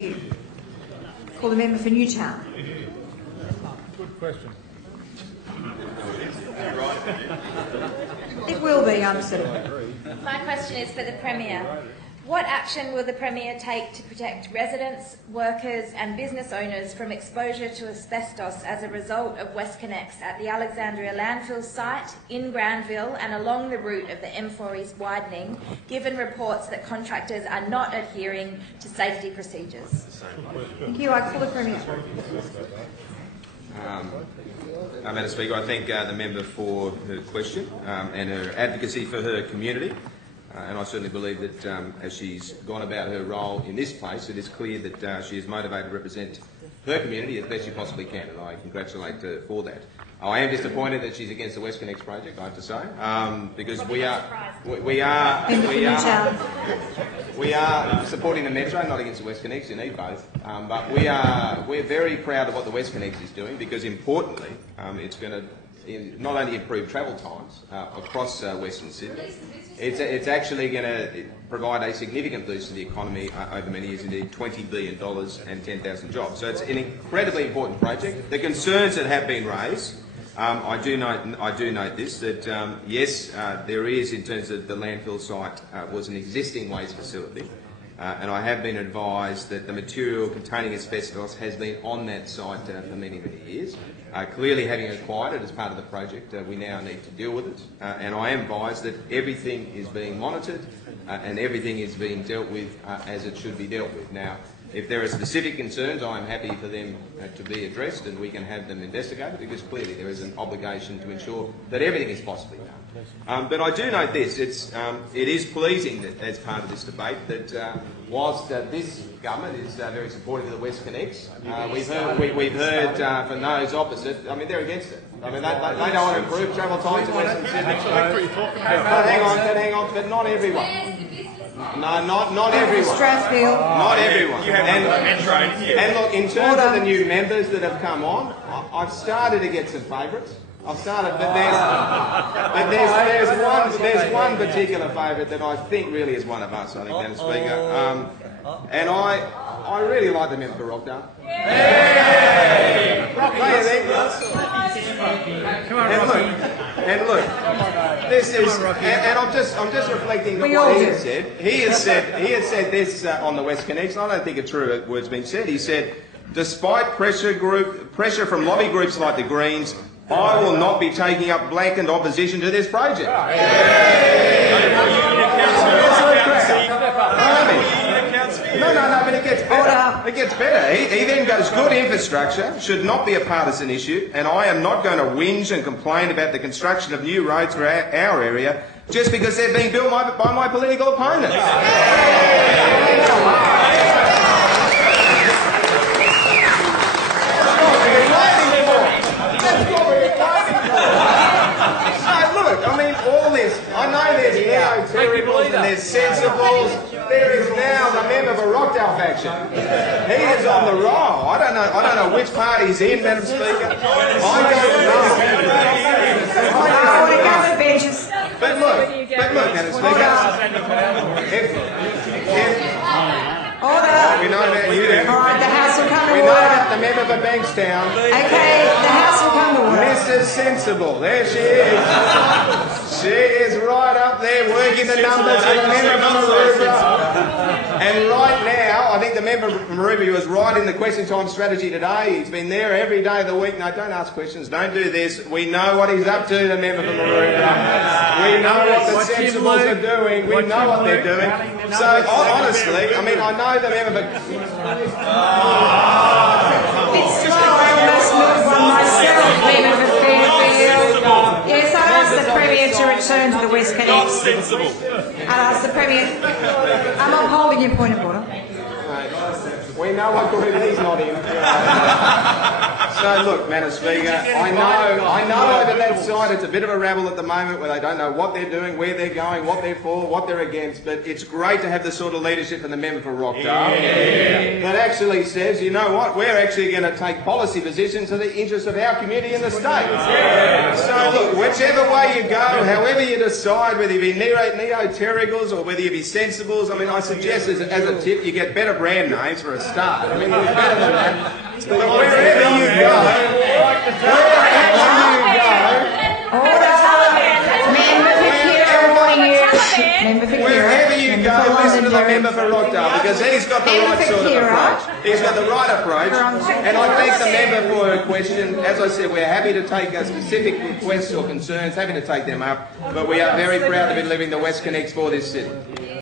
Call the member for Newtown. Good question. It will be answered. My question is for the Premier. What action will the Premier take to protect residents, workers and business owners from exposure to asbestos as a result of WestConnex at the Alexandria landfill site, in Granville and along the route of the M4 East widening, given reports that contractors are not adhering to safety procedures? Thank you. I call the Premier. Madam Speaker, I thank the member for her question and her advocacy for her community. And I certainly believe that as she's gone about her role in this place, it is clear that she is motivated to represent her community as best she possibly can, and I congratulate her for that. I am disappointed that she's against the WestConnex project, I have to say, because we are supporting the Metro, not against the WestConnex. You need both, but we're very proud of what the WestConnex is doing, because importantly, it's going to not only improve travel times across Western Sydney, it's actually going to provide a significant boost to the economy over many years, indeed $20 billion and 10,000 jobs. So it's an incredibly important project. The concerns that have been raised, I do note this, that yes, there is, in terms of the landfill site, was an existing waste facility, and I have been advised that the material containing asbestos has been on that site for many, many years. Clearly, having acquired it as part of the project, we now need to deal with it, and I am advised that everything is being monitored and everything is being dealt with as it should be dealt with. Now, if there are specific concerns, I am happy for them to be addressed and we can have them investigated, because clearly there is an obligation to ensure that everything is possibly done. But I do note this, it is pleasing that as part of this debate that whilst this government is very supportive of the WestConnex, we've heard from those opposite, I mean, they're against it. I mean, they don't want to improve travel times in Western Sydney. Hang on, but not everyone. No, not everyone. Strathfield. Not everyone. And look, in terms of the new members that have come on, I've started to get some favourites. I've started, but there's one particular favourite that I think really is one of us, I think, Madam Speaker. And I really like the member for Rockdale. And look, this is, and I'm just reflecting on what he has said. He has said this on the WestConnex, and I don't think a true word's been said. He said, despite pressure from lobby groups like the Greens, I will not be taking up blanket opposition to this project. No, but it gets better. It gets better. He then goes, good infrastructure should not be a partisan issue, and I am not going to whinge and complain about the construction of new roads for our area just because they're being built by my political opponents. I mean, all this, I know there's neo-terribles and there's sensibles. There is now the member for Rockdale faction. He is on the roll. I don't know which party he's in, Madam Speaker. I don't know. But look, Madam Speaker. Order. We know about you. All right, the House will come to order. We know about the member for Bankstown. Okay, the House will come to order. Mrs. Sensible, there she is. She is right up there working the numbers for the member from Maroubra. And right now, I think the member from Maroubra was right in the question time strategy today. He's been there every day of the week. No, don't ask questions. Don't do this. We know what he's up to, the member from Maroubra. We know what the Sensibles are doing. We know what they're doing. So, honestly, I mean, I know the member for... It's slow. I must look for myself, member for Fairfield. Yes, I ask the Premier to return to the WestConnex. I ask the Premier... I'm upholding your point of order. We know what group he's not in. So look, Madam Speaker, I know over that side it's a bit of a rabble at the moment where they don't know what they're doing, where they're going, what they're for, what they're against, but it's great to have the sort of leadership from the member for Rockdale that actually says, you know what, we're actually going to take policy positions in the interest of our community and the state. So look, whichever way you go, however you decide, whether you be neo-terrigals or whether you be sensibles, I mean, I suggest as a tip, you get better brand names for a start. I mean, it's better than that. But wherever you go, wherever you go, listen to the member for Rockdale, because he's got the right sort of approach. He's got the right approach, and I thank the member for her question. As I said, we're happy to take specific requests or concerns, happy to take them up, but we are very proud to be living the WestConnex for this city.